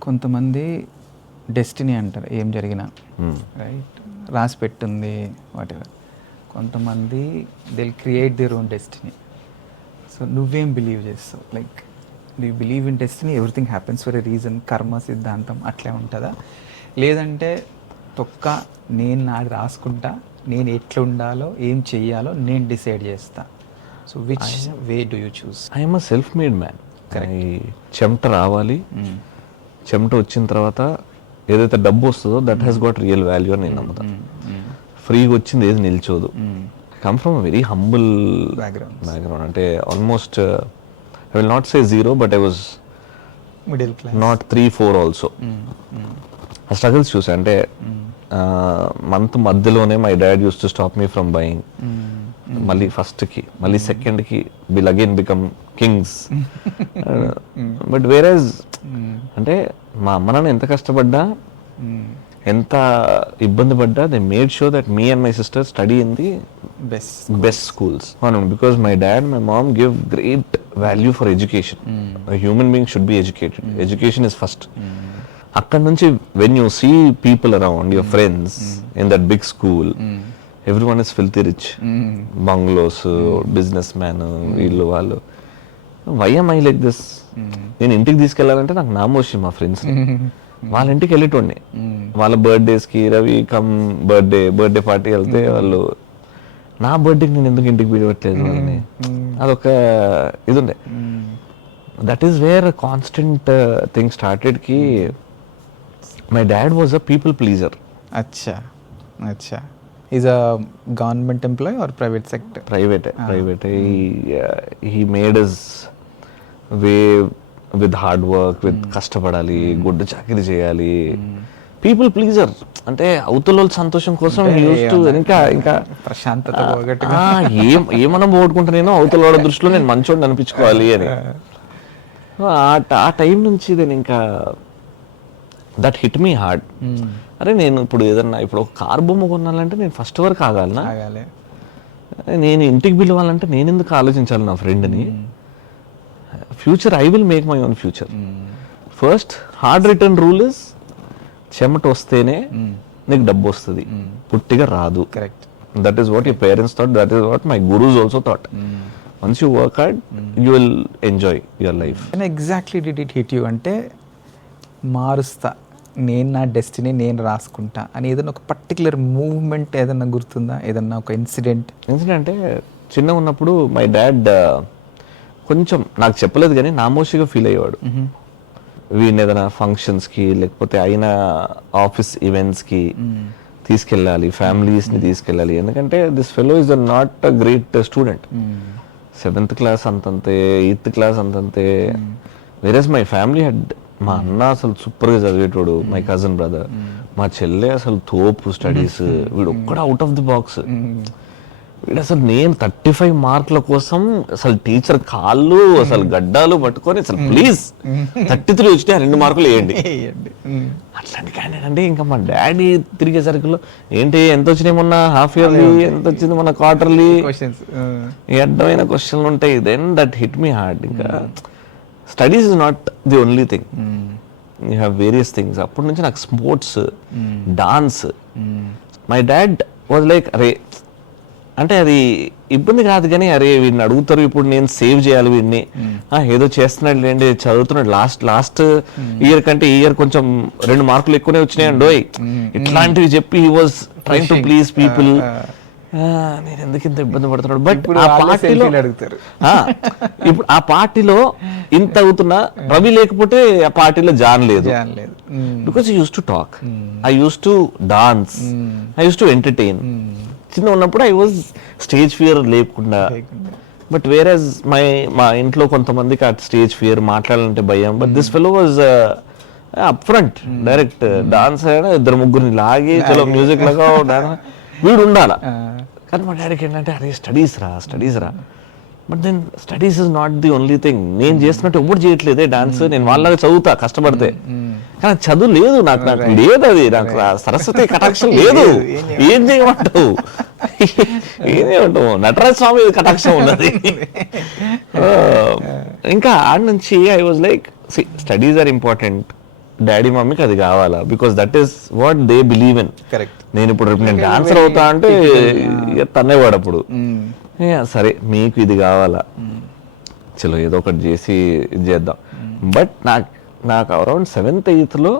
కొంతమంది డెస్టినీ అంటారు ఏం జరిగినా, రైట్, రాసి పెట్టుంది వాటెవర్. కొంతమంది they'll create their own destiny. So నువ్వేం బిలీవ్ చేస్తావు? Like do you believe in destiny, everything happens for a reason, కర్మ సిద్ధాంతం అట్లే ఉంటుందా? లేదంటే తొక్క నేను నాది రాసుకుంటా, నేను ఎట్లా ఉండాలో ఏం చెయ్యాలో నేను డిసైడ్ చేస్తా? So which way do you choose? I'm a self made man. చెమట రావాలి, చెమట వచ్చిన తర్వాత ఏదైతే డబ్బు వస్తుందో that has got real value అని నేను నమ్ముతాను. ఫ్రీగా వచ్చింది ఏది నిల్చోదు. Come from very humble background. అంటే almost I will not say zero, but I was middle class, not 3-4 also. ఆ స్ట్రగుల్స్ చూసా. అంటే మంత్ మధ్యలోనే my dad use to stop me from buying. మళ్ళీ ఫస్ట్కి, మళ్ళీ సెకండ్కి will again become kings. But వేరేజ్ అంటే మా అమ్మ నాన్న ఎంత కష్టపడ్డా, ఎంత ఇబ్బంది పడ్డా, they made sure that me and my sister study in the best schools. Because my dad, my mom give great value for education. Human being should be educated. Education is first. అక్కడ నుంచి when you see people around, your friends in that big school, every one is filthy rich, bungalows, business man, వీళ్ళు వాళ్ళు. Why am I like this? నేను ఇంటికి తీసుకెళ్లాలంటే నాకు నామోషి. మా friends వాళ్ళ ఇంటికి వెళ్ళేటోడిని. వాళ్ళ బర్త్డేస్కి, రవి కమ్ బర్త్డే పార్టీ వెళ్తే వాళ్ళు, నా బర్త్డేకి నేను ఎందుకు ఇంటికి పిలవట్లేదు వాళ్ళని, అదొక ఇది ఉండే. That is where constant thing started కి my dad was a people pleaser. అచ్చా అచ్చా. Is a government employee or private sector? Private. He made us way with hard work, with కష్టపడాలి, గుడ్డు చాకిరి చేయాలి. పీపుల్ ప్లీజర్ అంటే అవతల సంతోషం కోసం ఇంకా ప్రశాంతత ఏమన్నా పోగొట్టుకుంటా, నేను అవతల వాళ్ళ దృష్టిలో నేను మంచోడిని అనిపించుకోవాలి అని. ఆ టైం నుంచి నేను ఇంకా దట్ హిట్ మీ హార్డ్. అరే నేను ఇప్పుడు ఏదన్నా ఇప్పుడు ఒక కార్ బొమ్మ కొనాలంటే నేను ఫస్ట్ వరకు ఆగాలి. నేను ఇంటికి పిలవాలంటే నేను ఎందుకు ఆలోచించాలి నా ఫ్రెండ్ని? Future I will make my own future. First hard return rule is చెమట వస్తేనే నీకు డబ్బు వస్తుంది, పుట్టిగా రాదు. Correct. That is what your parents thought, that is what my gurus also thought. Once you work hard you will enjoy your life. Exactly did it hit you? అంటే మారుస్తా, నేను నా destiny నేను రాసుకుంటా అని ఏదైనా ఒక పర్టికులర్ మూవ్మెంట్ ఏదన్నా గుర్తుందా? ఏదన్నా ఒక ఇన్సిడెంట్ అంటే చిన్నగా ఉన్నప్పుడు మై డాడ్ కొంచెం నాకు చెప్పలేదు కానీ నామోషిగా ఫీల్ అయ్యేవాడు. వీడిని ఏదైనా ఫంక్షన్స్కి లేకపోతే అయిన ఆఫీస్ ఈవెంట్స్కి తీసుకెళ్ళాలి, ఫ్యామిలీస్ని తీసుకెళ్ళాలి. ఎందుకంటే this fellow is not a great student. 7th class అంతంతే, 8th క్లాస్ అంతంతే. వేరేస్ మై ఫ్యామిలీ హెడ్, మా అన్న అసలు సూపర్గా చదివేటోడు, మై కజిన్ బ్రదర్. మా చెల్లె అసలు తోపు స్టడీస్, వీడు ఒక్కడ అవుట్ ఆఫ్ ది బాక్స్. వీడు అసలు నేను 35 మార్కుల కోసం అసలు టీచర్ కాళ్ళు అసలు గడ్డాలు పట్టుకొని అసలు ప్లీజ్ 33 వచ్చినాయి 2 మార్కులు వేయండి అట్లాంటి క్యాండిడేట్. అంటే ఇంకా మా డాడీ తిరిగే సర్కిల్లో ఏంటి ఎంత వచ్చినాయి మొన్న హాఫ్ ఇయర్లీ, ఎంత వచ్చింది మన క్వార్టర్లీ, అడ్డమైన క్వశ్చన్లు ఉంటాయి. Then that hit me hard. ఇంకా studies is not the only thing, you have various things. అప్పటి నుంచి నాకు sports, dance. My dad was like, అరే అంటే అది ఇబ్బంది కాదు కానీ, అరే వీడిని అడుగుతారు ఇప్పుడు నేను సేవ్ చేయాలి వీడిని, ఏదో చేస్తున్నాడు లేండి, చదువుతున్నాడు, లాస్ట్ ఇయర్ కంటే ఈ ఇయర్ కొంచెం 2 మార్కులు ఎక్కువనే వచ్చినాయండి ఇట్లాంటివి చెప్పి he was trying to please people. నేను ఎందుకు ఇంత ఇబ్బంది పడుతున్నాడు? బట్ ఆ పార్టీలో అడుగుతారు, ఇప్పుడు ఆ పార్టీలో ఇంత అవుతున్నా రవి లేకపోతే ఆ పార్టీలో జాన్ లేదు. Because I use to talk, I use to dance, I use to entertain. చిన్న ఉన్నప్పుడు ఐ వాజ్ స్టేజ్ ఫియర్ లేకుండా. బట్ వేరేజ్ మా ఇంట్లో కొంతమందికి ఆ స్టేజ్ ఫియర్, మాట్లాడాలంటే భయం. But this fellow was up front, direct dance అయినా 2-3 లాగి చలో మ్యూజిక్ లాగా వీడు ఉండాలా. కానీ మా డాడీకి ఏంటంటే అరే స్టడీస్ రా. But then studies is not the only thing. నేను చేస్తున్నట్టు ఎప్పుడు చేయట్లేదే డాన్స్, నేను వాళ్ళగా చదువుతా కష్టపడితే, కానీ చదువు లేదు నాకు లేదు. అది నాకు సరస్వతి కటాక్షం లేదు. ఏం చేయమంటావు? నటరాజ స్వామి కటాక్షం ఉన్నది. ఇంకా ఆడ నుంచి I was like, studies are important, daddy మమ్మీకి అది కావాలా, because that is what they believe in. Correct. నేను ఇప్పుడు రేపు నేను డాన్సర్ అవుతా అంటే ఇక తన్నేవాడు అప్పుడు. సరే మీకు ఇది కావాలా, చలో ఏదో ఒకటి చేసి ఇది చేద్దాం. బట్ నాకు అరౌండ్ 7th 8th లో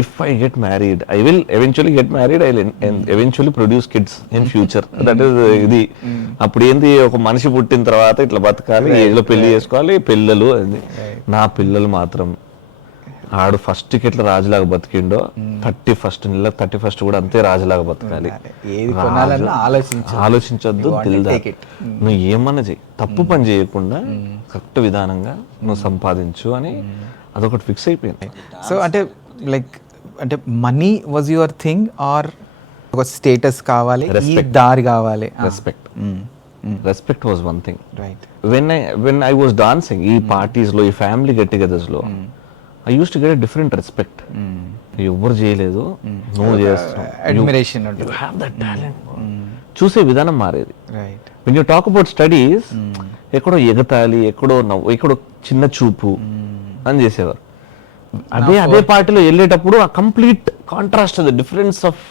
if I get married I will eventually get married, I will eventually produce kids in future. That is ఇది. అప్పుడు ఏంది, ఒక మనిషి పుట్టిన తర్వాత ఇట్లా బతకాలి, ఏజ్ లో పెళ్లి చేసుకోవాలి, పిల్లలు. నా పిల్లలు మాత్రం ఆడు ఫస్ట్ కి ఎట్లా రాజులాగా బతికిండో 31st కూడా అంతే రాజులాగా బతకాలి. ఆలోచించొద్దు, నువ్వు ఏమన్నా చెయ్యి, తప్పు పని చేయకుండా కరెక్ట్ విధానంగా నువ్వు సంపాదించు అని అదొకటి ఫిక్స్ అయిపోయింది. సో అంటే లైక్ అంటే money was your thing or ఒక స్టేటస్ కావాలి, ఈ దారి కావాలి? Respect was one thing. Right. When I was dancing ఈ పార్టీస్ లో, ఈ ఫ్యామిలీ గెట్ టుగెదర్స్ లో, I use to get different respect. ఎవరు చేయలేదు, నువ్వు చేస్తావు, admiration, you have that talent. చూసే విధానం మారేది. Right. When you talk about studies, ఎక్కడో ఎగతాళి, ఎక్కడో నవ్వు, ఎక్కడో చిన్న చూపు అని చేసేవారు. అదే పార్టీలో వెళ్ళేటప్పుడు ఆ కంప్లీట్ కాంట్రాస్ట్, అది డిఫరెన్స్ ఆఫ్,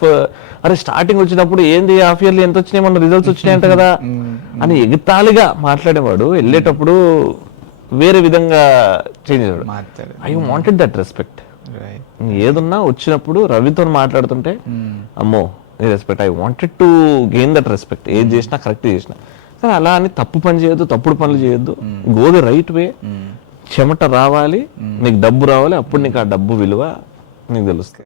అరే స్టార్టింగ్ వచ్చినప్పుడు ఏంది హాఫ్ ఇయర్లీ ఎంత వచ్చినాయి, మన రిజల్ట్స్ వచ్చినాయంట కదా అని ఎగతాళిగా మాట్లాడేవాడు. వెళ్ళేటప్పుడు వేరే విధంగా చేంజ్ అయ్యాడు. I wanted that respect. ఏదున్నా వచ్చినప్పుడు రవితో మాట్లాడుతుంటే అమ్మో ఈ respect, I wanted to gain that respect. ఏది చేసినా కరెక్ట్ చేసినా, కానీ అలా అని తప్పు పని చేయొద్దు, తప్పుడు పనులు చేయొద్దు. Go the right way. చెమట రావాలి, నీకు డబ్బు రావాలి, అప్పుడు నీకు ఆ డబ్బు విలువ నీకు తెలుస్తుంది.